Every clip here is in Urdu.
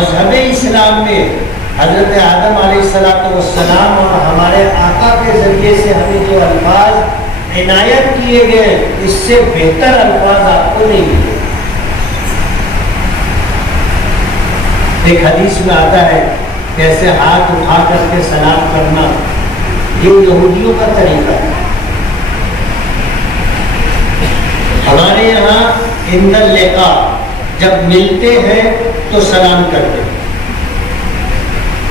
مذہب اسلام میں حضرت آدم علیہ السلام اور ہمارے آقا کے ذریعے سے ہمیں جو الفاظ عنایت کیے گئے اس سے بہتر الفاظ آپ کو نہیں ملے۔ ایک حدیث میں آتا ہے کہ ایسے ہاتھ اٹھا کر کے سلام کرنا یہ یہودیوں کا طریقہ ہے۔ ہمارے یہاں عند اللقاء جب ملتے ہیں تو سلام کرتے ہیں۔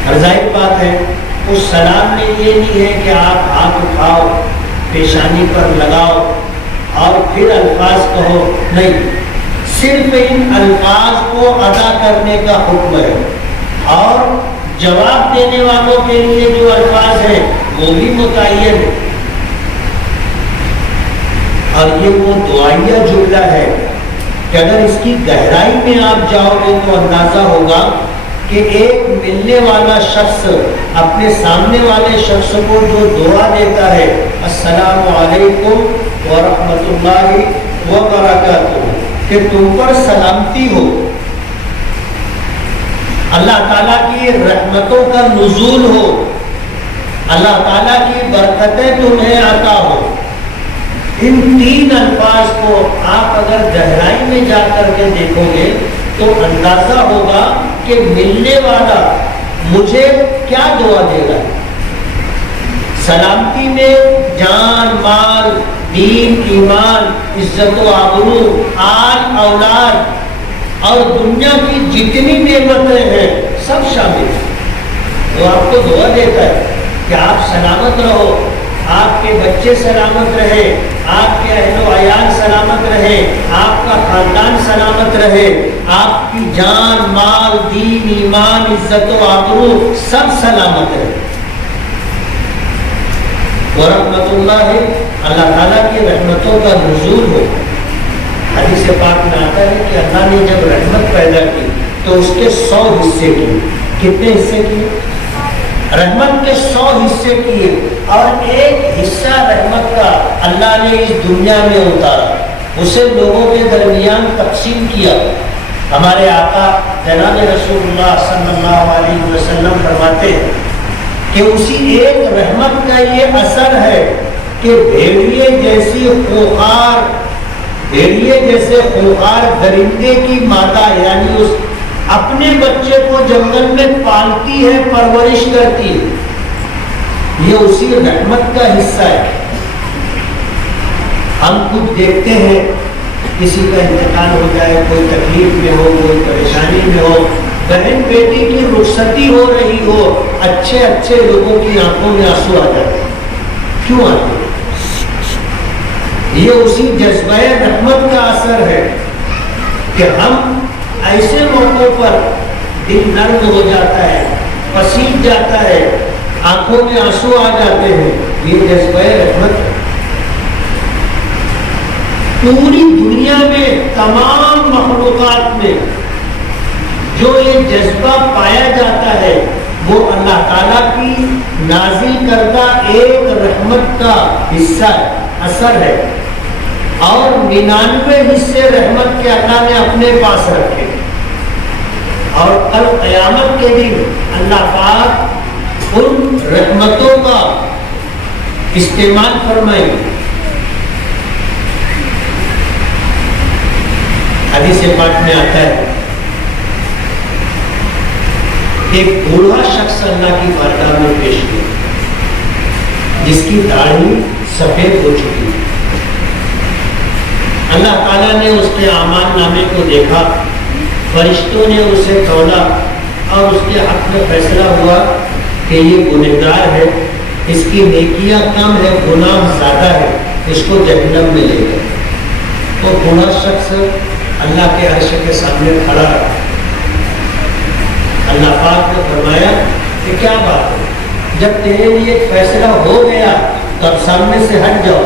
اور ظاہر بات ہے اس سلام میں یہ نہیں ہے کہ آپ ہاتھ اٹھاؤ، پیشانی پر لگاؤ اور پھر الفاظ کہو، نہیں، صرف ان الفاظ کو ادا کرنے کا حکم ہے، اور جواب دینے والوں کے لیے جو الفاظ ہیں وہ بھی متعین ہے۔ اور یہ وہ دعائیہ جملہ ہے کہ اگر اس کی گہرائی میں آپ جاؤ گے تو اندازہ ہوگا کہ ایک ملنے والا شخص اپنے سامنے والے شخص کو جو دعا دیتا ہے، السلام علیکم ورحمۃ اللہ وبرکاتہ، کہ تم پر سلامتی ہو، اللہ تعالیٰ کی رحمتوں کا نزول ہو، اللہ تعالیٰ کی برکتیں تمہیں عطا ہو۔ ان تین الفاظ کو آپ اگر گہرائی میں جا کر کے دیکھو گے تو اندازہ ہوگا کہ ملنے والا مجھے کیا دعا دے گا۔ سلامتی میں جان، مال، دین، ایمان، عزت و آبرو، آل، اولاد اور دنیا کی جتنی نعمتیں ہیں سب شامل ہیں۔ وہ آپ کو دعا دیتا ہے کہ آپ سلامت رہو، آپ کے بچے سلامت رہے، آپ کے اہل و عیال سلامت رہے، آپ کا خاندان سلامت رہے، آپ کی جان، مال، دین، ایمان، عزت و آبرو سب سلامت رہے۔ ورحمۃ اللہ، اللہ تعالیٰ کی رحمتوں کا نزول ہو۔ حدیث پاک میں آتا ہے کہ اللہ نے جب رحمت پیدا کی تو اس کے 100 حصے کیے۔ کتنے حصے کیے؟ رحمت کے 100 حصے کیے، اور ایک حصہ رحمت کا اللہ نے اس دنیا میں اتارا، اسے لوگوں کے درمیان تقسیم کیا۔ ہمارے آقا جناب رسول اللہ صلی اللہ علیہ وسلم فرماتے ہیں کہ اسی ایک رحمت کا یہ اثر ہے کہ بھیڑیے جیسے خوخار درندے کی مادہ یعنی اس اپنے بچے کو جنگل میں پالتی ہے، پرورش کرتی ہے، یہ اسی رحمت کا حصہ ہے۔ ہم خود دیکھتے ہیں کسی کا انتقال ہو جائے، کوئی تکلیف میں ہو، کوئی پریشانی میں ہو، بہن بیٹی کی رخصتی ہو رہی ہو، اچھے اچھے لوگوں کی آنکھوں میں آنسو آ جاتے ہیں۔ کیوں آتے ہیں؟ یہ اسی جذبہ رحمت کا اثر ہے کہ ہم ایسے موقعوں پر دل نرم ہو جاتا ہے، پسیج جاتا ہے، آنکھوں میں آنسو آ جاتے ہیں، یہ جذبہ رحمت ہے۔ پوری دنیا میں تمام مخلوقات میں جو یہ جذبہ پایا جاتا ہے وہ اللہ تعالیٰ کی نازل کردہ ایک رحمت کا حصہ ہے، اثر ہے، اور 99 حصے رحمت کے اللہ نے اپنے پاس رکھے، اور کل قیامت کے دن اللہ پاک ان رحمتوں کا استعمال فرمائیں گے۔ حدیث پاک میں آتا ہے ایک بوڑھا شخص اللہ کی بارگاہ میں پیش کیا جس کی داڑھی سفید ہو چکی ہے۔ اللہ تعالیٰ نے اس کے اعمال نامے کو دیکھا، فرشتوں نے اسے تولا اور اس کے حق میں فیصلہ ہوا کہ یہ گنہگار ہے، اس کی نیکیاں کم ہے، گناہ زیادہ ہے، اس کو جہنم میں لے گئے۔ تو بوڑھا شخص اللہ کے عرش کے سامنے کھڑا ہے۔ اللہ پاک نے فرمایا کہ کیا بات ہے، جب تیرے لیے فیصلہ ہو گیا تو اب سامنے سے ہٹ جاؤ۔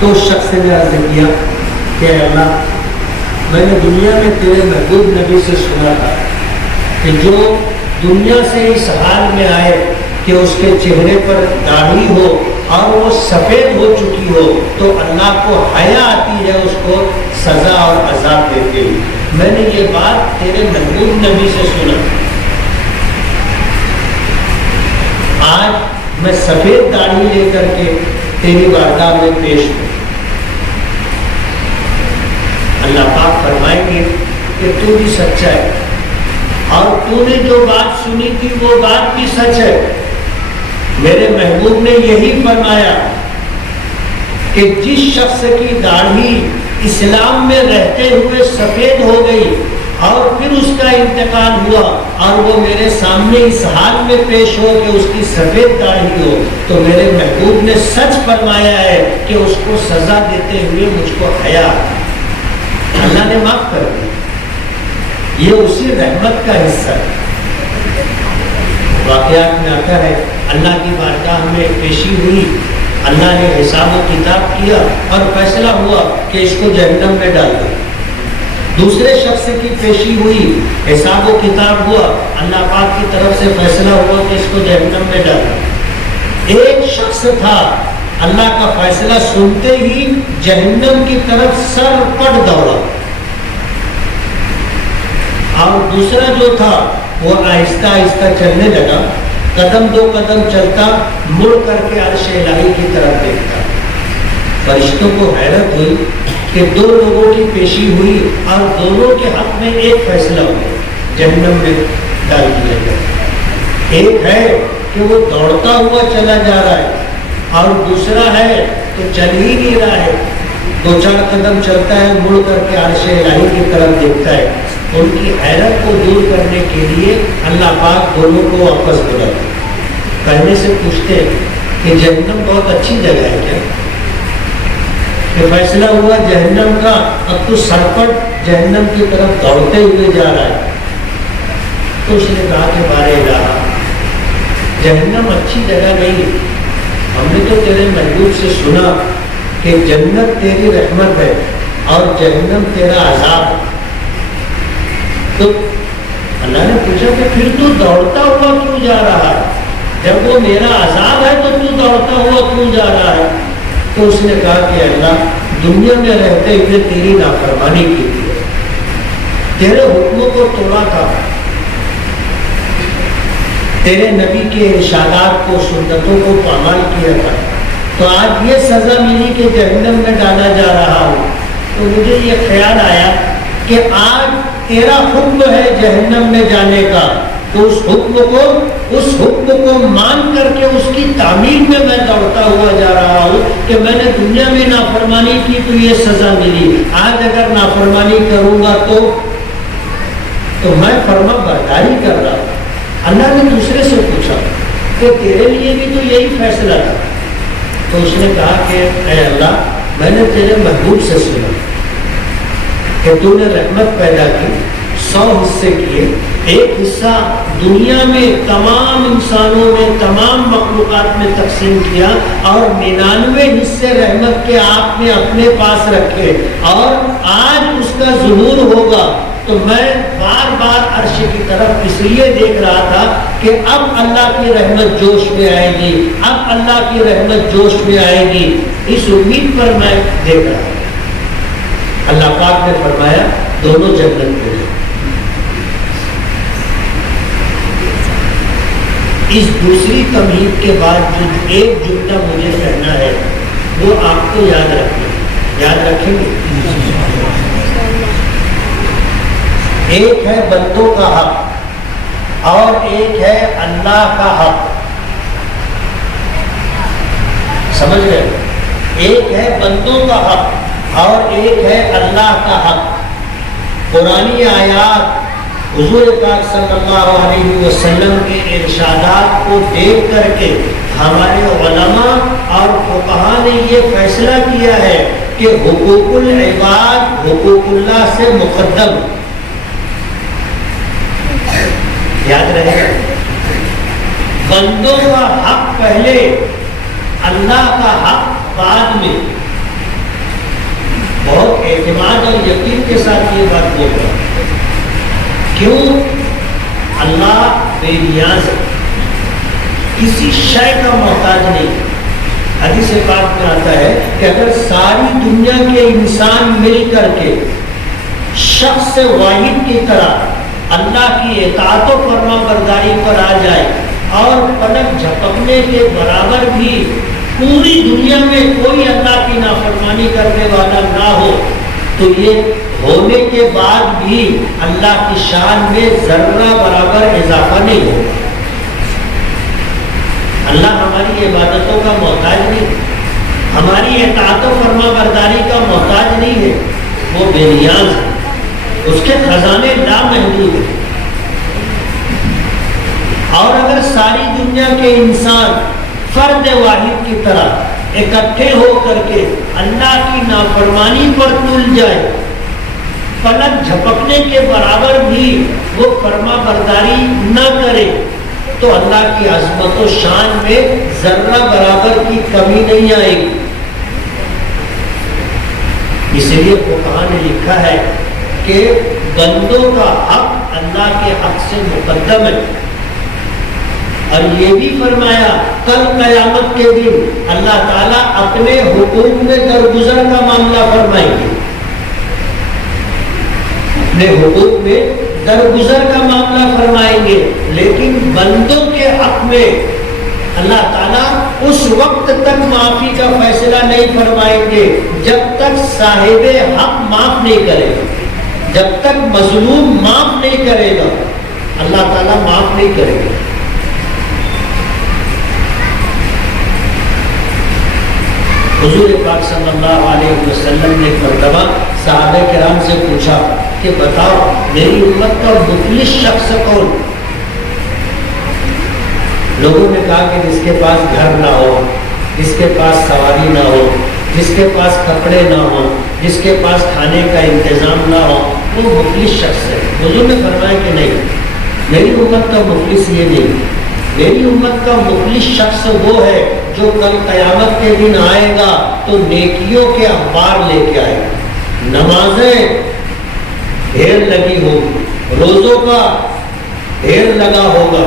تو اس شخص نے عرض کیا کہ اللہ، میں نے دنیا میں تیرے محبوب نبی سے سنا تھا کہ جو دنیا سے اس حال میں آئے کہ اس کے چہرے پر داڑھی ہو اور وہ سفید ہو چکی ہو تو اللہ کو حیا آتی ہے اس کو سزا اور عذاب دیتے ہیں۔ میں نے یہ بات تیرے محبوب نبی سے سنا، آج میں سفید داڑھی لے کر کے تیری بارگاہ میں پیش ہوں۔ اللہ پاک فرمائیں گے کہ تو بھی سچا ہے اور تو نے جو بات سنی تھی وہ بات بھی سچ ہے۔ میرے محبوب نے یہی فرمایا کہ جس شخص کی داڑھی اسلام میں رہتے ہوئے سفید ہو گئی اور پھر اس کا انتقال ہوا اور وہ میرے سامنے اس حال میں پیش ہو کہ اس کی سفید داڑھی ہو، تو میرے محبوب نے سچ فرمایا ہے کہ اس کو سزا دیتے ہوئے مجھ کو حیا، اللہ نے معاف کر دیا۔ یہ اسی رحمت کا حصہ ہے۔ واقعات میں آتا ہے اللہ کی بارگاہ میں پیشی ہوئی، اللہ نے حساب و کتاب کیا اور فیصلہ ہوا کہ اس کو جہنم میں ڈال دو۔ دوسرے شخص کی پیشی ہوئی، حساب و کتاب ہوا، اللہ پاک کی طرف سے فیصلہ ہوا کہ اس کو جہنم میں ڈال دو۔ ایک شخص تھا اللہ کا فیصلہ سنتے ہی جہنم کی طرف سر پٹ دوڑا، اور دوسرا جو تھا وہ آہستہ آہستہ چلنے لگا، قدم دو قدم چلتا، مڑ کر کے عرش الہی کی طرف دیکھتا۔ فرشتوں کو حیرت ہوئی کہ دو لوگوں کی پیشی ہوئی اور دونوں کے حق میں ایک فیصلہ ہوا، جہنم میں ڈال دیا گیا۔ ایک ہے کہ وہ دوڑتا ہوا چلا جا رہا ہے اور دوسرا ہے تو چل ہی نہیں رہا ہے، دو چار قدم چلتا ہے، مڑ کر کے عرش الہی کی طرف دیکھتا ہے۔ ان کی حیرت کو دور کرنے کے لیے اللہ پاک دونوں کو واپس بلاتے، کہنے سے پوچھتے کہ جہنم بہت اچھی جگہ ہے کیا؟ کہ فیصلہ ہوا جہنم کا، اب تو سرپٹ جہنم کی طرف دوڑتے ہوئے جا رہا ہے۔ تو اس نے کہا کہ بارے الہ، جہنم اچھی جگہ نہیں، ہم نے تو تیرے محبوب سے سنا کہ جنت تیری رحمت ہے اور جہنم تیرا عذاب ہے۔ تو اللہ نے پوچھا کہ پھر تو دوڑتا ہوا کیوں جا رہا ہے؟ جب وہ میرا عذاب ہے تو دوڑتا ہوا کیوں جا رہا ہے؟ تو اس نے کہا کہ اللہ، دنیا میں رہتے ہوئے تیری نافرمانی کی تھی، تیرے حکموں کو توڑا تھا، تیرے نبی کے ارشادات کو، سنتوں کو پامال کیا تھا، تو آج یہ سزا ملی کہ جہنم میں ڈالا جا رہا ہوں۔ تو مجھے یہ خیال آیا کہ آج تیرا حکم ہے جہنم میں جانے کا، تو اس حکم کو مان کر کے اس کی تعمیل میں میں دوڑتا ہوا جا رہا ہوں کہ میں نے دنیا میں نافرمانی کی تو یہ سزا ملی، آج اگر نافرمانی کروں گا تو میں فرما برداری کر رہا ہوں۔ اللہ نے دوسرے سے پوچھا کہ تیرے لیے بھی تو یہی فیصلہ تھا؟ تو اس نے کہا کہ اے اللہ، میں نے تیرے محبوب سے سنا کہ تو نے رحمت پیدا کی، 100 حصے کیے، ایک حصہ دنیا میں تمام انسانوں میں، تمام مخلوقات میں تقسیم کیا، اور 99 حصے رحمت کے آپ نے اپنے پاس رکھے، اور آج اس کا ظہور ہوگا۔ تو میں بار بار عرش کی طرف اس لیے دیکھ رہا تھا کہ اب اللہ کی رحمت جوش میں آئے گی، اب اللہ کی رحمت جوش میں آئے گی، اس امید پر میں دیکھ رہا تھا۔ اللہ پاک نے فرمایا دونوں جنت میں جائیں۔ اس دوسری تمہید کے بعد جو ایک جملہ مجھے کہنا ہے وہ آپ کو یاد رکھیں گے۔ ایک ہے بندوں کا حق اور ایک ہے اللہ کا حق، سمجھ گئے؟ ایک ہے بندوں کا حق اور ایک ہے اللہ کا حق۔ قرآنی آیات، حضور پاک صلی اللہ علیہ وسلم کے ارشادات کو دیکھ کر کے ہمارے علماء اور فقہاء نے یہ فیصلہ کیا ہے کہ حقوق العباد حقوق اللہ سے مقدم، یاد رہے گا، بندوں کا حق پہلے، اللہ کا حق بعد میں۔ بہت اعتماد اور یقین کے ساتھ یہ بات بول رہا ہوں، کیوں؟ اللہ بے نیاز ہے، کسی شے کا محتاج نہیں، حدیث پاک میں آتا ہے کہ اگر ساری دنیا کے انسان مل کر کے شخص واحد کی طرح اللہ کی اطاعت و فرما برداری پر آ جائے اور پلک جھپکنے کے برابر بھی پوری دنیا میں کوئی اللہ کی نافرمانی کرنے والا نہ ہو، تو یہ ہونے کے بعد بھی اللہ کی شان میں ذرہ برابر اضافہ نہیں ہوگا۔ اللہ ہماری عبادتوں کا محتاج نہیں، ہماری اطاعت و فرما برداری کا محتاج نہیں ہے، وہ بے نیاز ہے، اس کے خزانے لامحدود ہیں۔ اور اگر ساری دنیا کے انسان فرد واحد کی طرح اکٹھے ہو کر کے اللہ کی نافرمانی پر تل جائے، پلک جھپکنے کے برابر بھی وہ فرما برداری نہ کرے، تو اللہ کی عظمت و شان میں ذرہ برابر کی کمی نہیں آئے گی۔ اس لیے فقہاء نے لکھا ہے کہ بندوں کا حق اللہ کے حق سے مقدم ہے، اور یہ بھی فرمایا کل قیامت کے دن اللہ تعالیٰ اپنے حقوق میں درگزر کا معاملہ فرمائیں گے، اپنے حقوق میں درگزر کا معاملہ فرمائیں گے، لیکن بندوں کے حق میں اللہ تعالیٰ اس وقت تک معافی کا فیصلہ نہیں فرمائیں گے جب تک صاحب حق معاف نہیں کرے گا، جب تک مظلوم معاف نہیں کرے گا اللہ تعالیٰ معاف نہیں کرے گا۔ حضور پاک صلی اللہ علیہ وسلم نے ایک مرتبہ صحابہ کرام سے پوچھا کہ بتاؤ میری امت کا مفلس شخص کون؟ لوگوں نے کہا کہ جس کے پاس گھر نہ ہو، جس کے پاس سواری نہ ہو، جس کے پاس کپڑے نہ ہو، جس کے پاس کھانے کا انتظام نہ ہو، وہ مفلس شخص ہے۔ حضور نے فرمایا کہ نہیں، میری امت کا مفلس یہ نہیں، میری امت کا مفلس شخص وہ ہے جو کل قیامت کے دن آئے گا تو نیکیوں کے اخبار لے کے آئے گا، نمازیں ڈھیر لگی ہوگی، روزوں کا ڈھیر لگا ہوگا،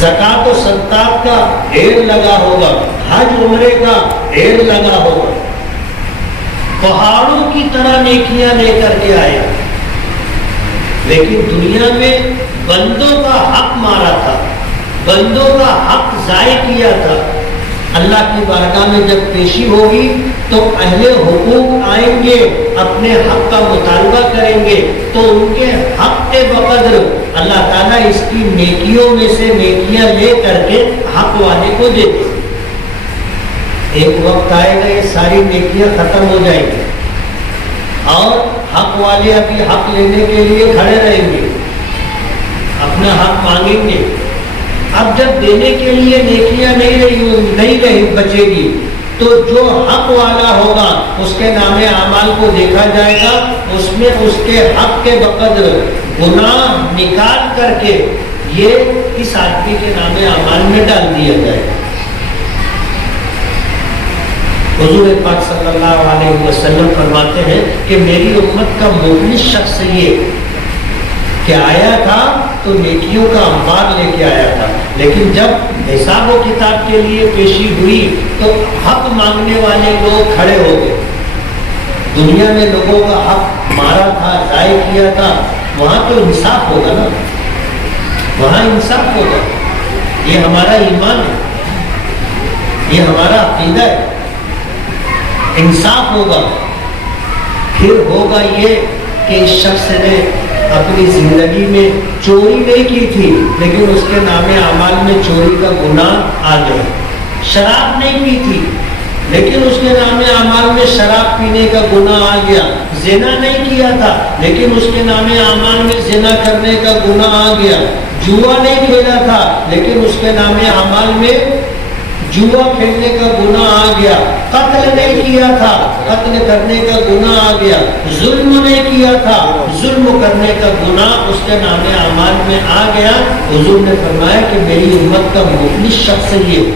زکات و صدقات کا ڈھیر لگا ہوگا، حج عمرے کا ڈھیر لگا ہوگا، پہاڑوں کی طرح نیکیاں لے کر کے آئے، لیکن دنیا میں بندوں کا حق مارا تھا، بندوں کا حق ضائع کیا تھا۔ اللہ کی بارگاہ میں جب پیشی ہوگی تو اہل حقوق آئیں گے، اپنے حق کا مطالبہ کریں گے، تو ان کے حق کے بقدر اللہ تعالیٰ اس کی نیکیوں میں سے نیکیاں لے کر کے حق والے کو دے دیں۔ ایک وقت آئے گا یہ ساری نیکیاں ختم ہو جائیں گی اور حق والے ابھی حق لینے کے لیے کھڑے رہیں گے، اپنا حق مانگیں گے۔ اب جب دینے کے لیے نیکیاں نہیں رہی بچے گی تو جو حق والا ہوگا اس کے نام اعمال کو دیکھا جائے گا، اس میں اس کے حق کے بقدر گناہ نکال کر کے یہ اس آدمی کے نام اعمال میں ڈال دیا جائے گا۔ حضور پاک صلی اللہ علیہ وسلم فرماتے ہیں کہ میری امت کا مفلس شخص یہ کہ آیا تھا تو نیکیوں کا انبار لے کے آیا تھا، لیکن جب حساب و کتاب کے لیے پیشی ہوئی تو حق مانگنے والے لوگ کھڑے ہو گئے۔ دنیا میں لوگوں کا حق مارا تھا، ضائع کیا تھا، وہاں تو انصاف ہوگا نا، وہاں انصاف ہوگا۔ یہ ہمارا ایمان ہے، یہ ہمارا عقیدہ ہے، انصاف ہوگا۔ پھر ہوگا یہ کہ اس شخص نے اپنی زندگی میں چوری نہیں کی تھی لیکن اس کے نام اعمال میں چوری کا گناہ آ گیا، شراب نہیں پی تھی لیکن اس کے نام اعمال میں شراب پینے کا گناہ آ گیا، زنا نہیں کیا تھا لیکن اس کے نام اعمال میں زنا کرنے کا گناہ آ گیا، جوا نہیں کھیلا تھا لیکن اس کے نام اعمال میں جوا کھیلنے کا گناہ آ گیا، قتل نہیں کیا تھا قتل کرنے کا گناہ آ گیا، ظلم نہیں کیا تھا ظلم کرنے کا گناہ اس کے نام اعمال میں آ گیا۔ حضور نے فرمایا کہ میری امت کا مفلس شخص یہ